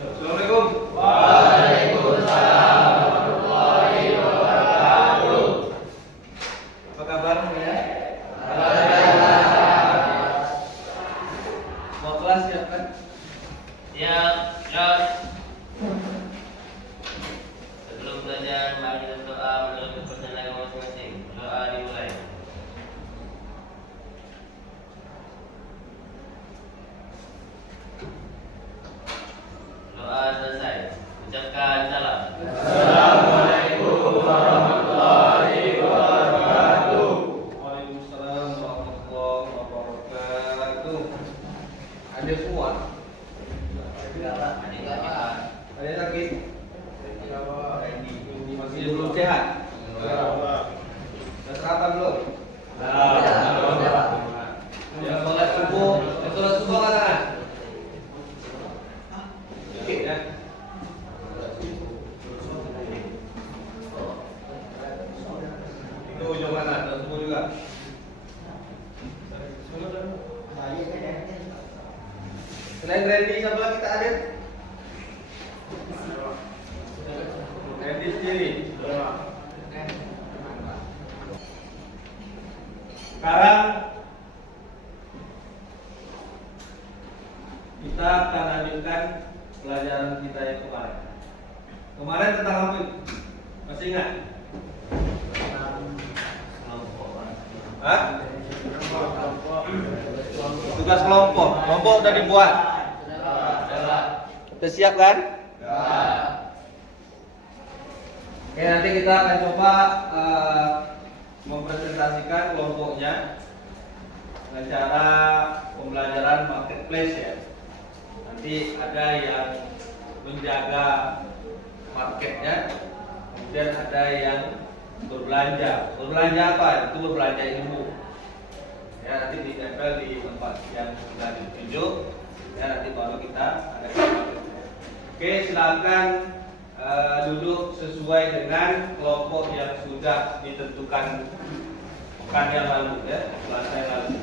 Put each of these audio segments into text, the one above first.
Assalamualaikum. Waalaikumsalam warahmatullahi wabarakatuh. Apa kabar ya? Alhamdulillah. Mau kelas ya kan? Siap, siap. Sebelum belajar, mari kita berdoa menurut kepercayaan agama masing-masing. Doa dimulai. Doa selesai. Ucapkan salam. Assalamualaikum warahmatullahi wabarakatuh. Waalaikumsalam warahmatullahi wabarakatuh. Ada semua? Ada yang sakit? Masih belum sehat? Sudah sarapan belum? Yang sholat subuh kan? Oke ya. Itu ujung kanan, sholat subuh juga. Selain Randy, siapa lagi kita ada? Randy sendiri. Sekarang kita akan lanjutkan pelajaran kita yang kemarin. Kemarin tentang apa itu? Masih ingat? Hah? Tugas kelompok. Kelompok udah dibuat. Udah siap kan? Oke, nanti kita akan coba mempresentasikan kelompoknya dengan cara pembelajaran marketplace ya. Nanti ada yang menjaga marketnya, kemudian ada yang berbelanja. Berbelanja apa? Itu berbelanja ilmu. Ya, nanti ditempel di tempat yang sudah ditunjuk. Ya, nanti baru kita ada. Oke, silakan duduk sesuai dengan kelompok yang sudah ditentukan pekan yang lalu ya, Selasa yang lalu.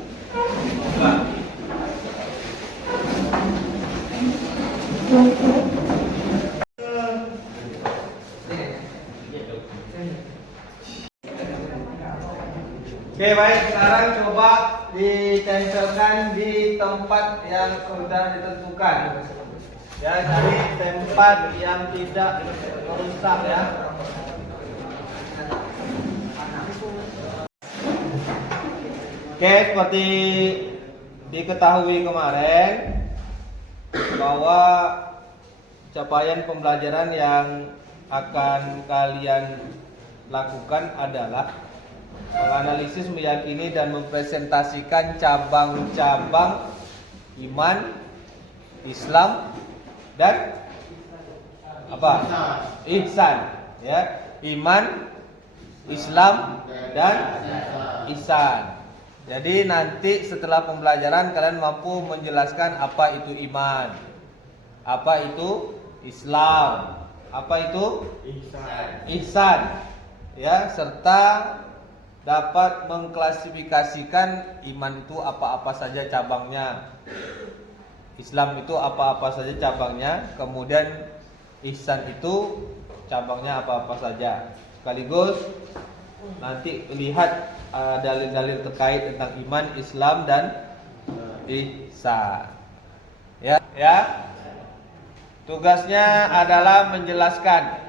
Oke, baik, sekarang coba ditempelkan di tempat yang sudah ditentukan. Ya, cari tempat yang tidak merusak ya. Oke, seperti diketahui kemarin bahwa capaian pembelajaran yang akan kalian lakukan adalah menganalisis, meyakini dan mempresentasikan cabang-cabang iman, Islam dan apa? Ihsan, ya. Iman, Islam dan ihsan. Jadi nanti setelah pembelajaran kalian mampu menjelaskan apa itu iman, apa itu Islam, apa itu ihsan, ya, serta dapat mengklasifikasikan iman itu apa-apa saja cabangnya, Islam itu apa-apa saja cabangnya, kemudian ihsan itu cabangnya apa-apa saja. Sekaligus nanti lihat dalil-dalil terkait tentang iman, Islam dan ihsan. Ya. Tugasnya adalah menjelaskan.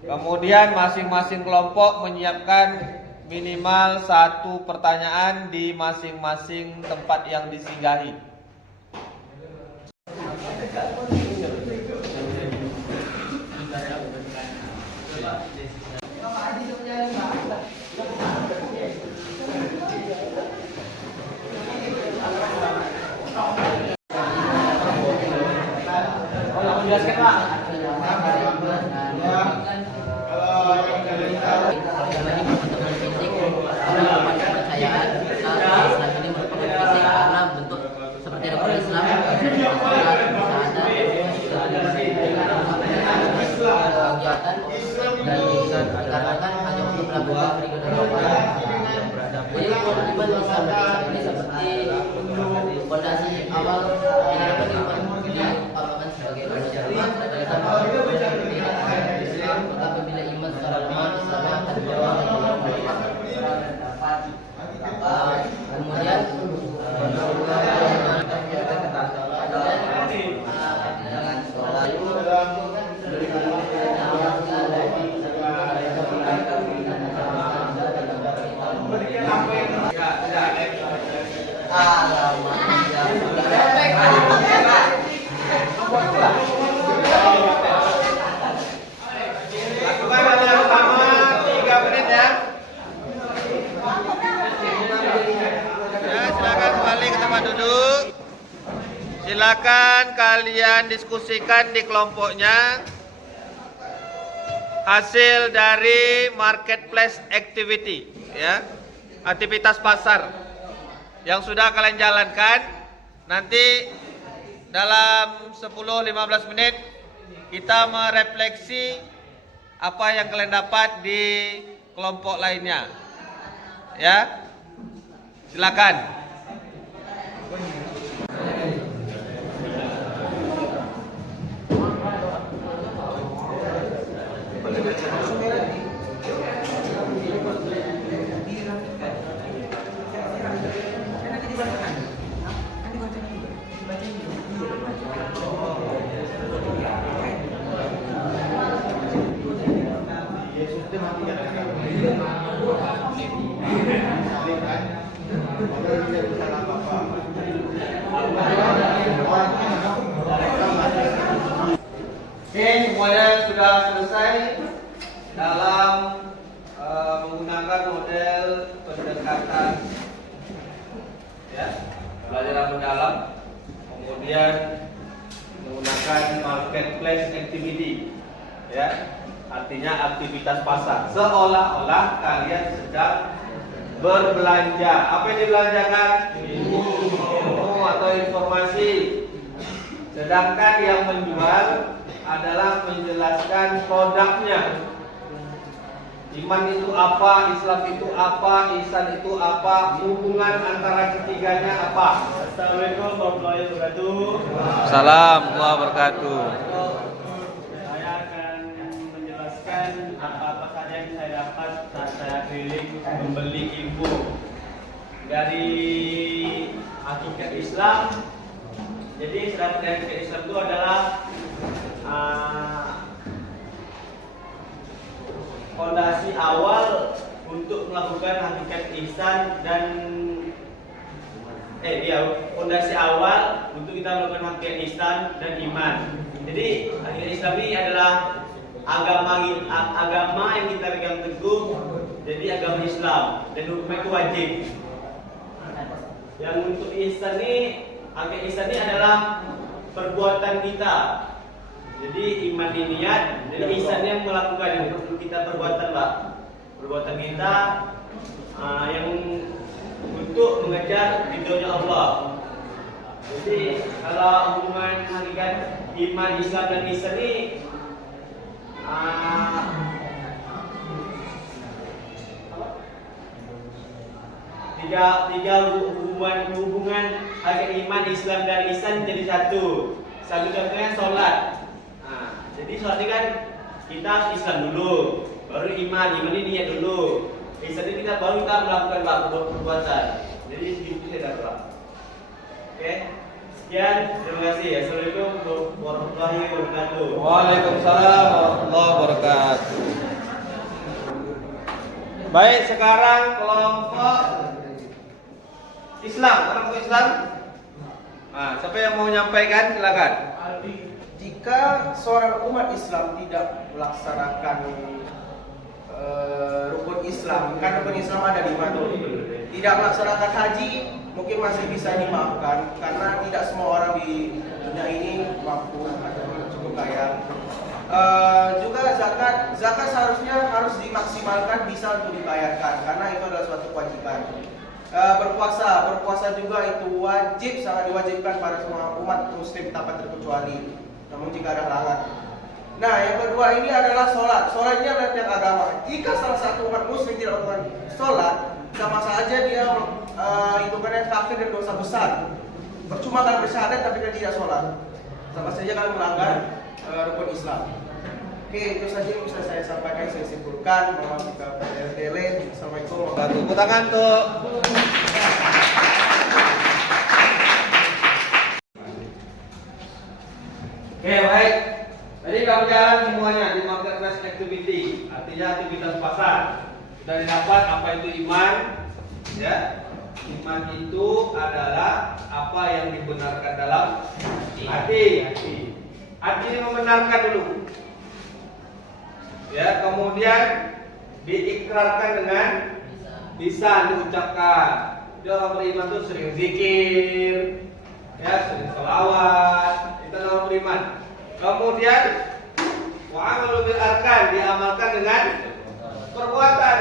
Kemudian masing-masing kelompok menyiapkan minimal 1 pertanyaan di masing-masing tempat yang disinggahi. Jelaskan Pak. Kepercayaan Islam ini merupakan fisik karena bentuk seperti rukun Islam, kegiatan dan dikarenakan hanya untuk melakukan beribadah kepada Allah. Jadi iman Islam ini seperti fondasi awal yang dapat diupakan sebagai manusia. kalian diskusikan di kelompoknya hasil dari marketplace activity, ya, aktivitas pasar yang sudah kalian jalankan. Nanti dalam 10-15 menit kita merefleksi apa yang kalian dapat di kelompok lainnya, ya. Silakan. Oke, semuanya sudah selesai dalam menggunakan model pendekatan, ya, pelajaran mendalam, kemudian menggunakan marketplace activity, ya, artinya aktivitas pasar, seolah-olah kalian sedang berbelanja. Apa yang dibelanjakan? Ilmu atau informasi. Sedangkan yang menjual adalah menjelaskan produknya. Iman itu apa, Islam itu apa, ihsan itu apa, hubungan antara ketiganya apa. Assalamualaikum warahmatullahi wabarakatuh. Salam warahmatullahi wabarakatuh. Saya akan menjelaskan apa saja yang saya dapat saat saya keliling membeli ilmu dari hakikat Islam. Jadi saya dapat dari hakikat Islam itu adalah fondasi awal untuk melakukan hakikat ihsan dan fondasi awal untuk kita melakukan hakikat ihsan dan iman. Jadi hakikat Islam ini adalah agama yang kita pegang teguh. Jadi agama Islam dan hukum itu wajib. Yang untuk ihsan ini, hakikat ihsan ini adalah perbuatan kita. Jadi iman ini niat, jadi ihsan yang melakukan yang perlu kita perbuatan, Pak. Perbuatan kita yang untuk mengejar ridhonya Allah. Jadi kalau hubungan hakikat iman, Islam dan ihsan ini tiga hubungan hakikat iman, Islam dan ihsan jadi satu. Satu contohnya sholat. Jadi sholat ini kan kita harus Islam dulu, baru iman ini niat dulu. Ihsan ini kita baru kita melakukan perbuatan. Jadi segitu saya dapat. Oke, sekian, terima kasih. Assalamualaikum warahmatullahi wabarakatuh. Waalaikumsalam warahmatullahi wabarakatuh. Baik, sekarang kelompok Islam, kelompok Islam. Nah, siapa yang mau menyampaikan? Silakan. Jika seorang umat Islam tidak melaksanakan rukun Islam, kan rukun Islam ada 5 tuh. Tidak melaksanakan haji, mungkin masih bisa dimaafkan karena tidak semua orang di dunia ini mampu atau cukup kaya. Juga zakat seharusnya harus dimaksimalkan, bisa untuk dibayarkan karena itu adalah suatu kewajiban. Berpuasa juga itu wajib, sangat diwajibkan pada semua umat muslim tanpa terkecuali, namun jika ada halangan. Nah, yang kedua ini adalah sholat. Sholat ini adalah tiang agama. Jika salah satu umat muslim tidak melakukan sholat, sama saja dia hitungannya kafir dan dosa besar. Percuma kalau bersyahadat tapi dia tidak sholat, sama saja kalau melanggar rukun Islam. Oke, itu saja yang bisa saya sampaikan, saya simpulkan. Mohon jika bertele. Assalamualaikum warahmatullahi wabarakatuh. Tepuk tangan tuh. Oke, baik. Tadi kamu jalan semuanya di marketplace activity, artinya aktivitas pasar. Sudah didapat apa itu iman, ya. Iman itu adalah apa yang dibenarkan dalam hati. Hati ini membenarkan dulu. Ya, kemudian diikrarkan dengan bisa diucapkan. Jadi orang beriman itu sering zikir, ya, sering sholawat. Itu iman. Kemudian wa amalu bil arkan, diamalkan dengan perbuatan.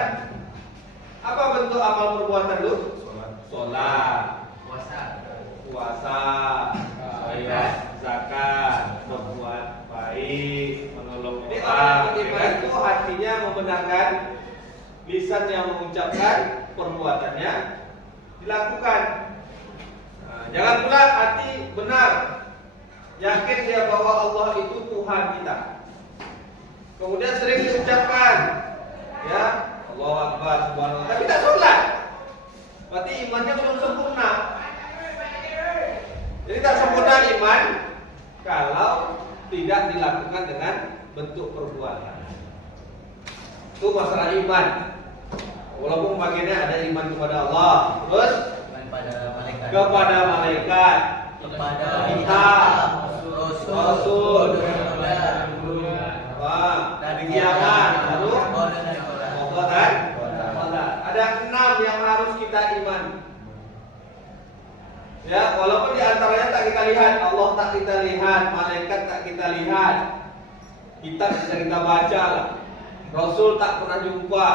Apa bentuk amal perbuatan itu? Sholat, puasa, zakat, berbuat baik, menolong orang. Orang beriman itu hatinya membenarkan, lisannya mengucapkan, perbuatannya dilakukan. Nah, jangan pula hati benar, yakin dia bahwa Allah itu Tuhan kita. Kemudian sering diucapkan, ya Allahu Akbar, subhanallah, tapi tak sholat. Berarti imannya belum sempurna. Jadi tak sempurna iman kalau tidak dilakukan dengan bentuk perbuatan. Itu masalah iman. Walaupun bagiannya ada iman kepada Allah, terus kepada malaikat, kepada kitab, rasul, dari kiamat, lalu qadar. Ada 6 yang harus kita iman. Ya, walaupun di antaranya tak kita lihat, Allah tak kita lihat, malaikat tak kita lihat, kitab bisa kita baca lah, rasul tak pernah jumpa.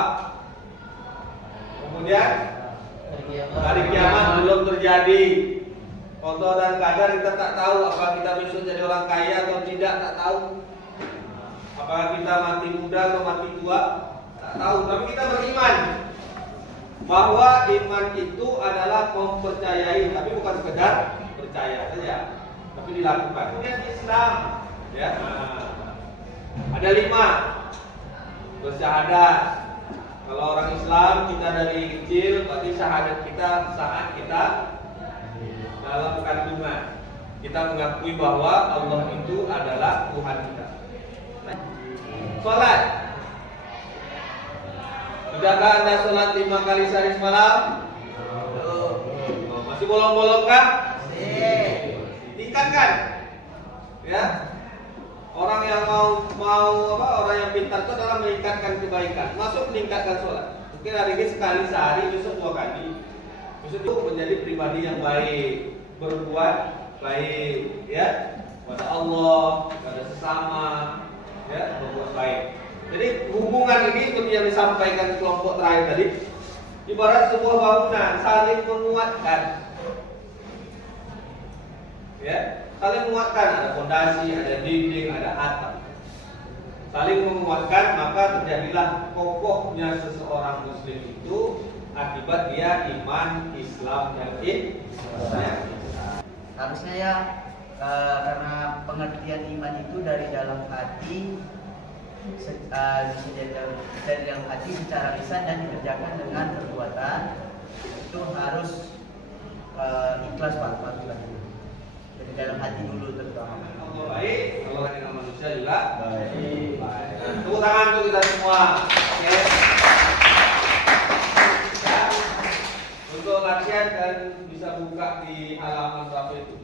Kemudian hari kiamat belum terjadi. Qada dan qadar kita tak tahu, apakah kita besok jadi orang kaya atau tidak, tak tahu. Apakah kita mati muda atau mati tua, tak tahu. Tapi kita beriman bahwa iman itu adalah mempercayai, tapi bukan sekedar percaya saja, tapi dilakukan. Kemudian Islam, ya, ada 5 bersyahadat. Kalau orang Islam kita dari kecil, berarti syahadat kita saat kita dalam kandungan, kita mengakui bahwa Allah itu adalah Tuhan kita. Sholat, sudahkah Anda sholat 5 kali sehari semalam? Masih bolong-bolong kah? Tingkatkan, ya. Orang yang orang yang pintar itu adalah meningkatkan kebaikan, masuk meningkatkan sholat. Mungkin hari ini sekali sehari, besok 2 kali. Besok itu menjadi pribadi yang baik, berbuat baik, ya, pada Allah, pada sesama, ya, berbuat baik. Jadi hubungan ini seperti yang disampaikan kelompok terakhir tadi, ibarat sebuah bangunan saling menguatkan, ya, saling menguatkan. Ada fondasi, ada dinding, ada atap, saling menguatkan, maka terjadilah kokohnya seseorang muslim itu akibat dia iman Islam yang harusnya ya, karena pengertian iman itu dari dalam hati, dari dalam hati secara lisan dan dikerjakan dengan perbuatan, itu harus ikhlas Pak, dari dalam hati dulu terutama. Allah baik, kalau dengan manusia juga baik. Tepuk tangan untuk kita semua. Oke. Ya. Untuk latihan dan bisa buka di halaman berapa itu?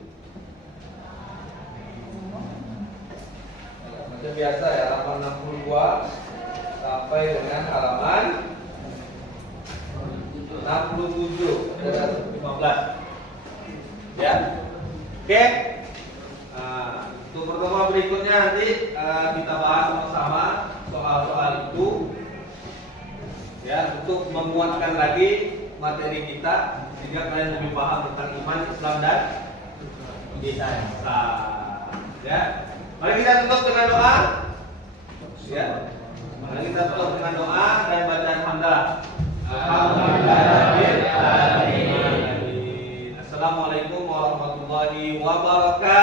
Macam biasa ya, halaman 62 sampai dengan halaman 67 ada 15. Ya. Oke. Nah, untuk pertemuan berikutnya nanti kita bahas sama-sama soal-soal itu, ya, untuk menguatkan lagi materi kita sehingga kalian lebih paham tentang iman, Islam dan ihsan. Ya. Mari kita tutup dengan doa. Ya. Mari kita tutup dengan doa dan bacaan hamdalah. Alhamdulillah. Assalamualaikum warahmatullahi wabarakatuh.